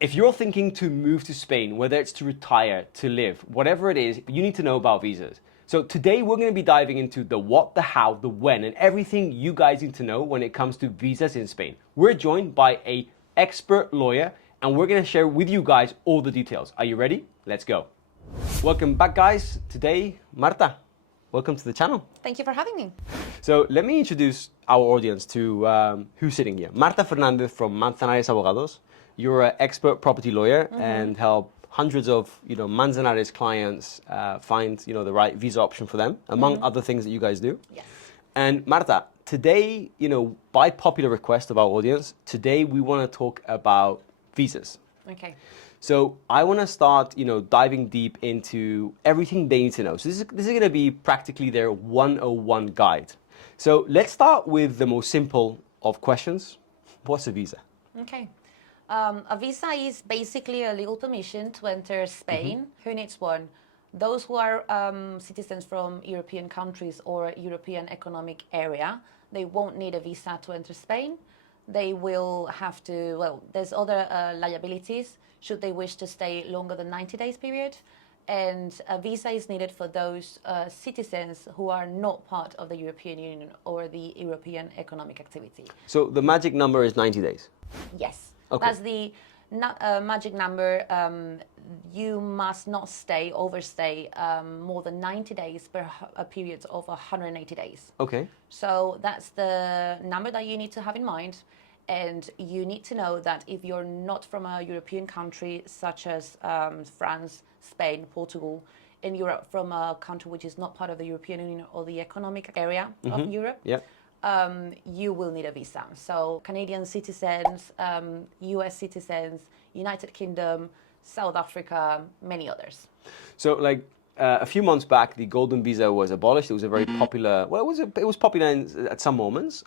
If you're thinking to move to Spain, whether it's to retire, to live, whatever it is, you need to know about visas. So today we're going to be diving into the what, the how, the when, and everything you guys need to know when it comes to visas in Spain. We're joined by an expert lawyer, and we're going to share with you guys all the details. Are you ready? Let's go. Welcome back, guys. Today, Marta, welcome to the channel. Thank you for having me. So let me introduce our audience to who's sitting here. Marta Fernández from Manzanares Abogados. You're an expert property lawyer and help hundreds of Manzanares clients find the right visa option for them, among other things that you guys do. Yes. And Marta, today, by popular request of our audience, today we want to talk about visas. Okay. So I want to start, diving deep into everything they need to know. So this is going to be practically their 101 guide. So let's start with the most simple of questions. What's a visa? Okay. A visa is basically a legal permission to enter Spain. Who needs one? Those who are citizens from European countries or European Economic Area, they won't need a visa to enter Spain. They will have to, there's other liabilities should they wish to stay longer than 90 days period. And a visa is needed for those citizens who are not part of the European Union or the European Economic Activity. So the magic number is 90 days? Yes. Okay. That's the magic number. You must not overstay more than 90 days per a period of 180 days. Okay. So that's the number that you need to have in mind. And you need to know that if you're not from a European country such as France, Spain, Portugal, and you're from a country which is not part of the European Union or the economic area of Europe, you will need a visa. So Canadian citizens, US citizens, United Kingdom, South Africa, many others. So a few months back, the golden visa was abolished. It was a very popular, it was popular at some moments.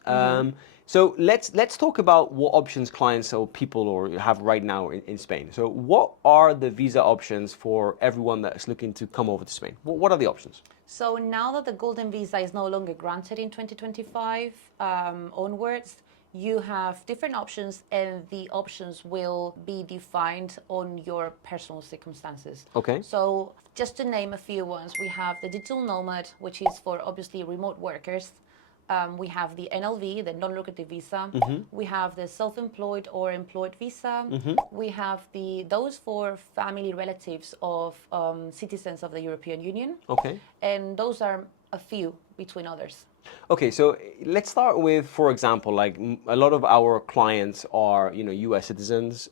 So let's talk about what options clients or people have right now in Spain. So what are the visa options for everyone that's looking to come over to Spain? What are the options? So now that the golden visa is no longer granted in 2025 onwards, you have different options, and the options will be defined on your personal circumstances. Okay. So just to name a few ones, we have the digital nomad, which is for obviously remote workers. We have the NLV, the non-lucrative visa. We have the self-employed or employed visa. We have those for family relatives of citizens of the European Union. Okay. And those are a few between others. Okay, so let's start with, for example, a lot of our clients are, U.S. citizens,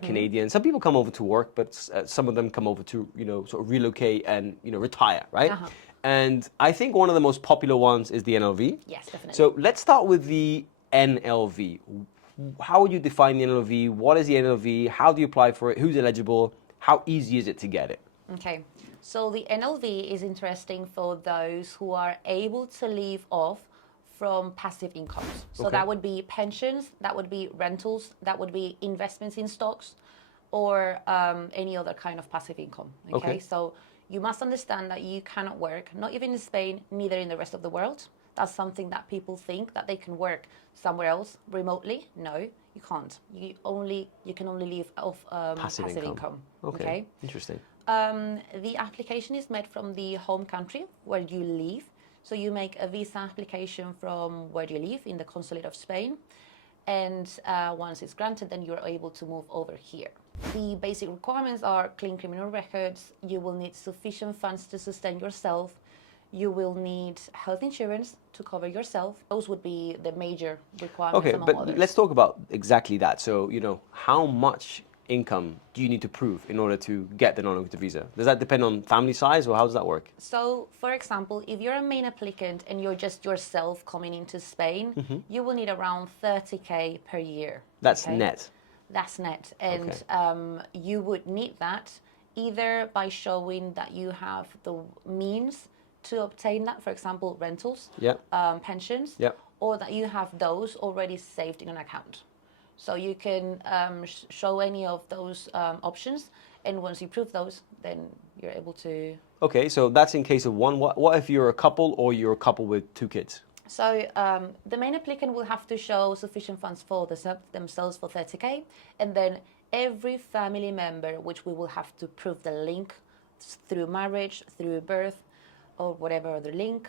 Canadians. Some people come over to work, but some of them come over to, sort of relocate and, retire, right? And I think one of the most popular ones is the NLV. Yes, definitely. So let's start with the NLV. How would you define the NLV? What is the NLV? How do you apply for it? Who's eligible? How easy is it to get it? Okay. So the NLV is interesting for those who are able to live off from passive incomes. So that would be pensions, that would be rentals, that would be investments in stocks, or any other kind of passive income. Okay. So you must understand that you cannot work, not even in Spain, neither in the rest of the world. That's something that people think, that they can work somewhere else remotely. No, you can't. You can only live off passive income. Okay. Interesting. The application is made from the home country where you live. So you make a visa application from where you live in the consulate of Spain. And once it's granted, then you're able to move over here. The basic requirements are clean criminal records. You will need sufficient funds to sustain yourself. You will need health insurance to cover yourself. Those would be the major requirements. Okay, but others. Let's talk about exactly that. So, how much income do you need to prove in order to get the non-lucrative visa? Does that depend on family size, or how does that work? So, for example, if you're a main applicant and you're just yourself coming into Spain, you will need around 30K per year. That's net? That's net. And you would need that either by showing that you have the means to obtain that, for example, rentals, pensions, or that you have those already saved in an account. So you can show any of those options, and once you prove those, then you're able to... Okay, so that's in case of one. What if you're a couple, or you're a couple with 2 kids? So the main applicant will have to show sufficient funds for themselves for 30K, and then every family member, which we will have to prove the link through marriage, through birth, or whatever other link,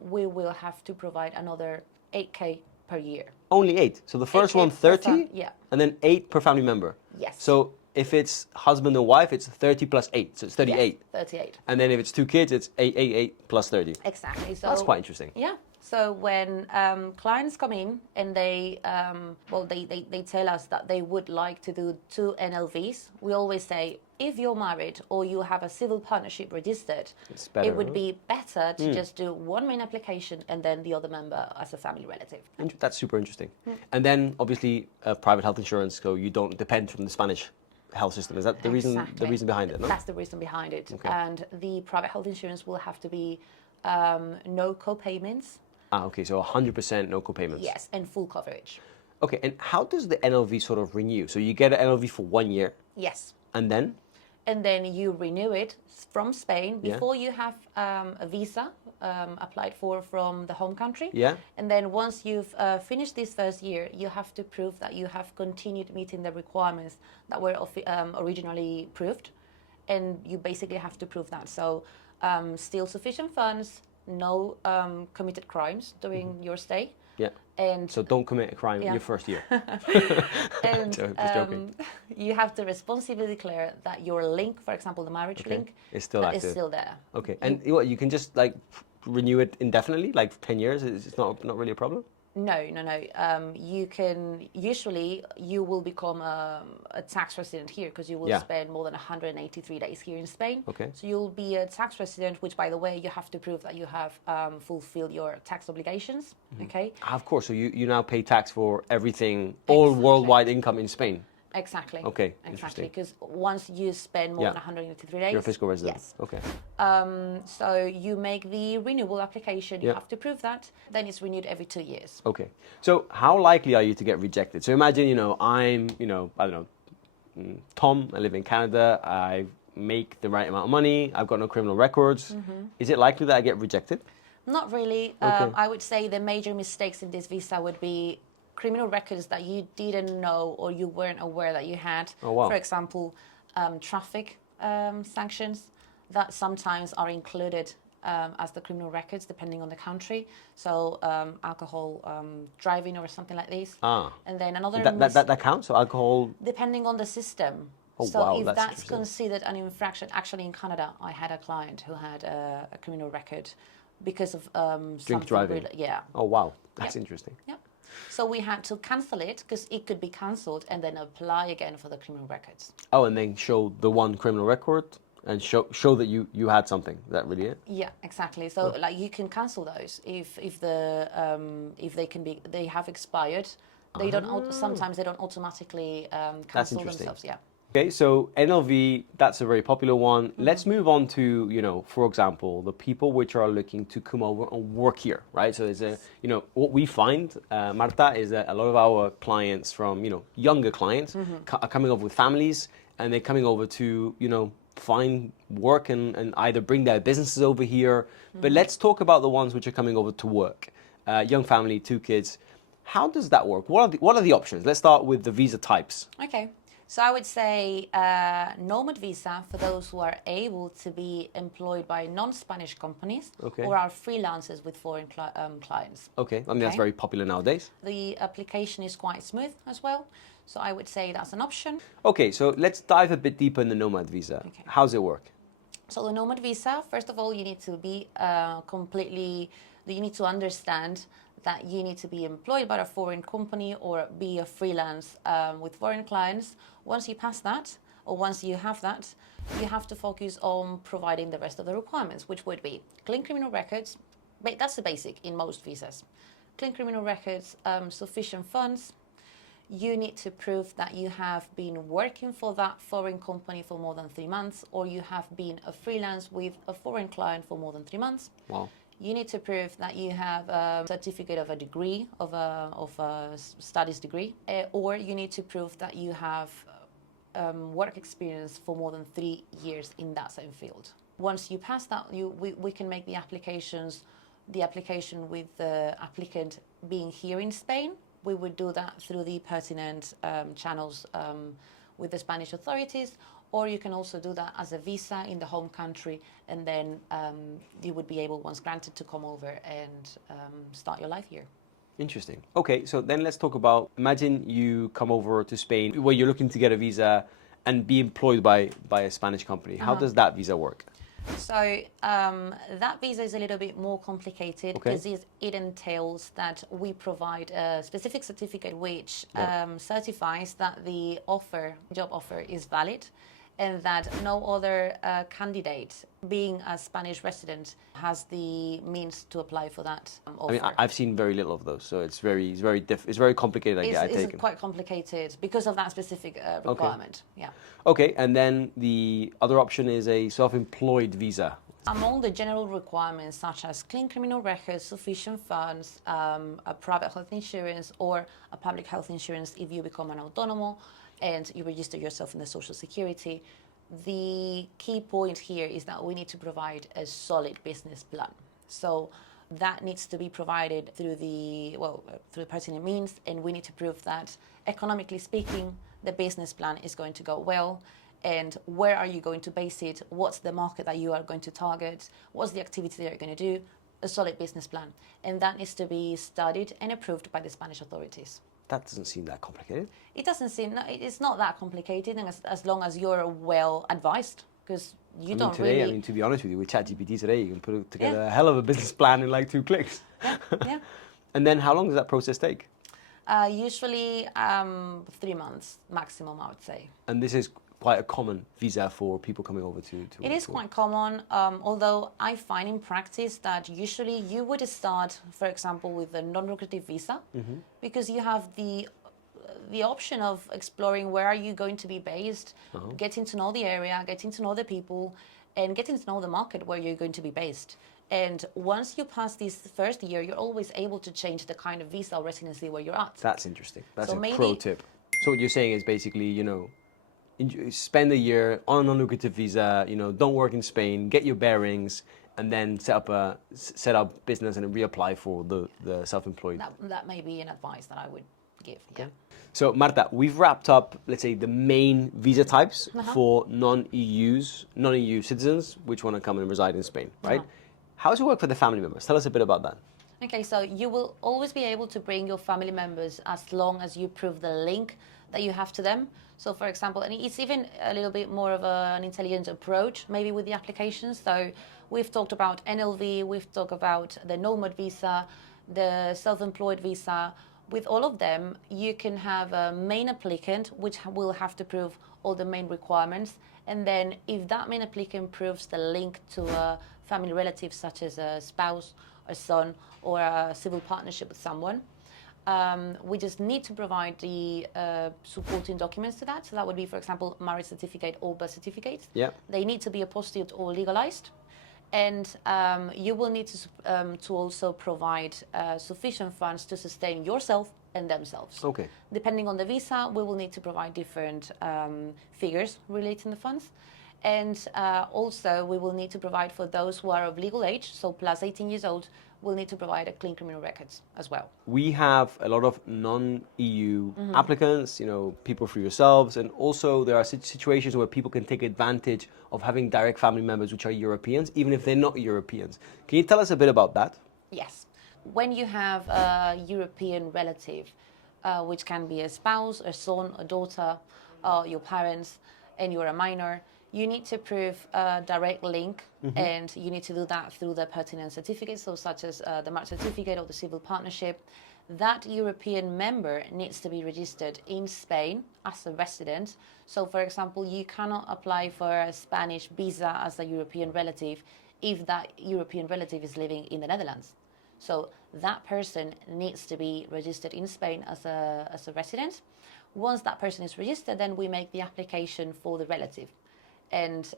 we will have to provide another 8K per year. Only 8. So the first 8K one, per 30, yeah. and then 8 per family member. Yes. So if it's husband and wife, it's 30 plus 8, so it's 38. Yes, 38. And then if it's 2 kids, it's 8 plus 30. Exactly. So That's quite interesting. Yeah. So when clients come in and they tell us that they would like to do 2 NLVs, we always say, if you're married or you have a civil partnership registered, It's better, it would be better to just do one main application and then the other member as a family relative. That's super interesting. And then obviously private health insurance, so you don't depend from the Spanish health system. Is that the reason behind it? No? That's the reason behind it. Okay. And the private health insurance will have to be no co-payments. Okay, so 100% no co-payments. Yes, and full coverage. Okay, and how does the NLV sort of renew? So you get an NLV for 1 year, Yes. and then? And then you renew it from Spain Yeah. before you have a visa applied for from the home country. Yeah. And then once you've finished this first year, you have to prove that you have continued meeting the requirements that were originally proved. And you basically have to prove that. So still sufficient funds, no committed crimes during your stay. Yeah. And So don't commit a crime in your first year. and Just joking. you have to responsibly declare that your link, for example, the marriage link, It's still that active. is still there. Okay, and what, you can just like renew it indefinitely, like 10 years? It's not really a problem? No. You can usually you will become a tax resident here because you will spend more than 183 days here in Spain. Okay. So you'll be a tax resident, which, by the way, you have to prove that you have fulfilled your tax obligations. Okay. Of course, so you now pay tax for everything, all worldwide income in Spain. Exactly. Okay, Exactly. interesting. Because once you spend more than 183 days, You're a fiscal resident. Yes. Okay. So you make the renewal application. You have to prove that. Then it's renewed every 2 years. Okay. So how likely are you to get rejected? So imagine, I'm, I don't know, Tom, I live in Canada, I make the right amount of money, I've got no criminal records. Is it likely that I get rejected? Not really. Okay. I would say the major mistakes in this visa would be criminal records that you didn't know or you weren't aware that you had. Oh, wow. For example, traffic sanctions that sometimes are included as the criminal records depending on the country. So alcohol driving or something like this. And then another That counts? So alcohol? depending on the system. Oh, So wow, if that's that's interesting. considered an infraction, actually in Canada, I had a client who had a criminal record because of Drink driving? Yeah. Oh, wow. That's interesting. Yeah. So we had to cancel it because it could be cancelled and then apply again for the criminal records. Oh, and then show the one criminal record and show that you had something. Is that really it? Yeah, exactly. So like you can cancel those if they have expired. They don't sometimes they don't automatically cancel interesting. themselves. Yeah. Okay, so NLV, that's a very popular one. Let's move on to, for example, the people which are looking to come over and work here, right? So there's what we find, Marta, is that a lot of our clients from, younger clients are coming over with families and they're coming over to, find work and either bring their businesses over here. But let's talk about the ones which are coming over to work. Young family, 2 kids. How does that work? What are the options? Let's start with the visa types. Okay. So I would say Nomad visa for those who are able to be employed by non-Spanish companies or are freelancers with foreign clients. Okay, I mean, that's very popular nowadays. The application is quite smooth as well. So I would say that's an option. Okay, so let's dive a bit deeper in the Nomad visa. Okay. How does it work? So the Nomad visa, first of all, you need to be you need to understand that you need to be employed by a foreign company or be a freelance with foreign clients. Once you pass that, or once you have that, you have to focus on providing the rest of the requirements, which would be clean criminal records. That's the basic in most visas. Clean criminal records, sufficient funds. You need to prove that you have been working for that foreign company for more than 3 months, or you have been a freelance with a foreign client for more than 3 months. Wow. You need to prove that you have a certificate of a degree, of a studies degree, or you need to prove that you have work experience for more than 3 years in that same field. Once you pass that, we can make the application with the applicant being here in Spain. We would do that through the pertinent channels with the Spanish authorities, or you can also do that as a visa in the home country, and then you would be able, once granted, to come over and start your life here. Interesting. Okay, so then let's talk about, imagine you come over to Spain where you're looking to get a visa and be employed by a Spanish company. How does that visa work? So that visa is a little bit more complicated because it entails that we provide a specific certificate which certifies that the job offer is valid, and that no other candidate, being a Spanish resident, has the means to apply for that offer. I mean, I've seen very little of those, so it's very complicated. I take It's quite complicated because of that specific requirement. Yeah. Okay, and then the other option is a self-employed visa. Among the general requirements, such as clean criminal records, sufficient funds, a private health insurance, or a public health insurance if you become an autonomo and you register yourself in the Social Security, the key point here is that we need to provide a solid business plan. So that needs to be provided through the pertinent means, and we need to prove that, economically speaking, the business plan is going to go well. And where are you going to base it? What's the market that you are going to target? What's the activity that you're going to do? A solid business plan. And that needs to be studied and approved by the Spanish authorities. That doesn't seem that complicated. It doesn't seem, it's not that complicated, and as long as you're well advised, because you don't today, really... I mean, to be honest with you, with ChatGPT today, you can put together a hell of a business plan in like 2 clicks. Yeah. And then how long does that process take? Usually 3 months maximum, I would say. And this is quite a common visa for people coming over to It is quite common, although I find in practice that usually you would start, for example, with a non-lucrative visa, because you have the option of exploring where are you going to be based, getting to know the area, getting to know the people, and getting to know the market where you're going to be based. And once you pass this first year, you're always able to change the kind of visa or residency where you're at. That's interesting. That's a pro tip. So what you're saying is basically, spend a year on a non-lucrative visa, don't work in Spain, get your bearings, and then set up business and reapply for the self-employed. That may be an advice that I would give. Yeah. So Marta, we've wrapped up, let's say, the main visa types for non-EU citizens which want to come and reside in Spain, right? How does it work for the family members? Tell us a bit about that. Okay, so you will always be able to bring your family members as long as you prove the link that you have to them. So for example, and it's even a little bit more of an intelligent approach maybe with the applications. So we've talked about NLV, we've talked about the Nomad visa, the self-employed visa. With all of them, you can have a main applicant which will have to prove all the main requirements. And then if that main applicant proves the link to a family relative, such as a spouse, a son, or a civil partnership with someone, we just need to provide the supporting documents to that. So that would be, for example, marriage certificate or birth certificate. Yeah. They need to be apostilled or legalized. And you will need to also provide sufficient funds to sustain yourself and themselves. Okay. Depending on the visa, we will need to provide different figures relating the funds. And also, we will need to provide for those who are of legal age, so plus 18 years old, we'll need to provide a clean criminal records as well. We have a lot of non-EU applicants, people for yourselves, and also there are situations where people can take advantage of having direct family members which are Europeans, even if they're not Europeans. Can you tell us a bit about that? Yes. When you have a European relative, which can be a spouse, a son, a daughter, your parents, and you're a minor, you need to prove a direct link, and you need to do that through the pertinent certificates, so such as the marriage certificate or the civil partnership. That European member needs to be registered in Spain as a resident. So, for example, you cannot apply for a Spanish visa as a European relative if that European relative is living in the Netherlands. So that person needs to be registered in Spain as a resident. Once that person is registered, then we make the application for the relative. And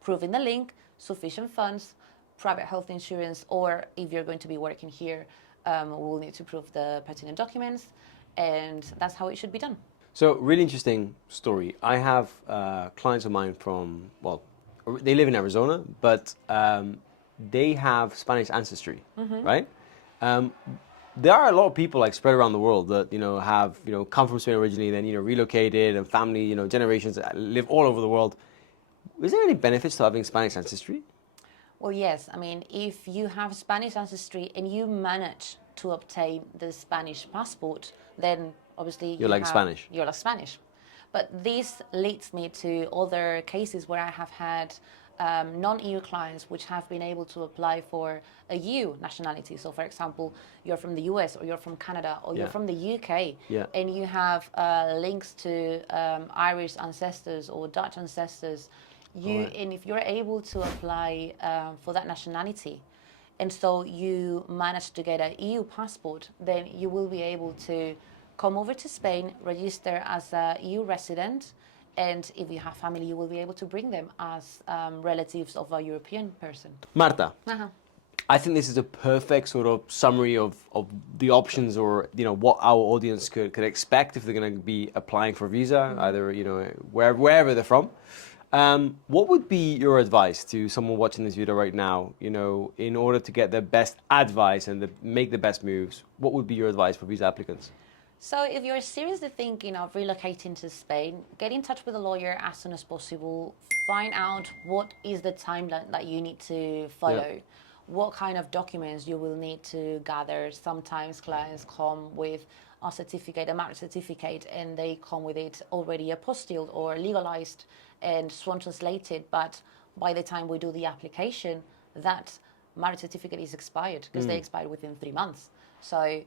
proving the link, sufficient funds, private health insurance, or if you're going to be working here, we'll need to prove the pertinent documents, and that's how it should be done. So, really interesting story. I have clients of mine they live in Arizona, but they have Spanish ancestry, right? there are a lot of people like spread around the world that, have, come from Spain originally, then, relocated, and family, generations that live all over the world. Is there any benefits to having Spanish ancestry? Well, yes. I mean, if you have Spanish ancestry and you manage to obtain the Spanish passport, then obviously You're like Spanish. You're like Spanish. But this leads me to other cases where I have had non-EU clients which have been able to apply for a EU nationality. So, for example, you're from the US or you're from Canada or you're from the UK, and you have links to Irish ancestors or Dutch ancestors. And if you're able to apply for that nationality, and so you manage to get an EU passport, then you will be able to come over to Spain, register as a EU resident, and if you have family, you will be able to bring them as relatives of a European person. Marta, I think this is a perfect sort of summary of the options, or what our audience could expect if they're going to be applying for a visa, either wherever they're from. What would be your advice to someone watching this video right now, in order to get the best advice and make the best moves? What would be your advice for visa applicants? So if you're seriously thinking of relocating to Spain, get in touch with a lawyer as soon as possible. Find out what is the timeline that you need to follow. What kind of documents you will need to gather. Sometimes clients come with a certificate, a marriage certificate, and they come with it already apostilled or legalized and sworn translated. But by the time we do the application, that marriage certificate is expired because they expired within 3 months. So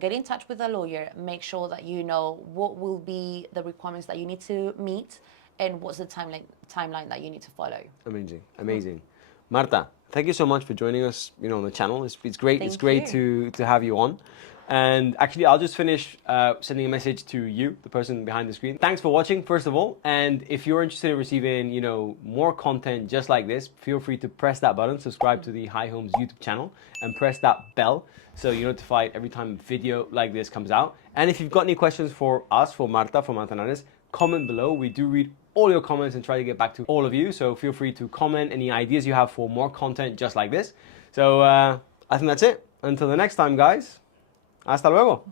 get in touch with a lawyer, make sure that you know what will be the requirements that you need to meet and what's the timeline that you need to follow. Amazing, amazing. Marta, thank you so much for joining us, on the channel. It's great. It's great to have you on. And actually, I'll just finish sending a message to you, the person behind the screen. Thanks for watching, first of all. And if you're interested in receiving, more content just like this, feel free to press that button, subscribe to the High Homes YouTube channel, and press that bell so you're notified every time a video like this comes out. And if you've got any questions for us, for Marta, for Manzanares, comment below. We do read all your comments and try to get back to all of you. So feel free to comment any ideas you have for more content just like this. So I think that's it. Until the next time, guys. Hasta luego.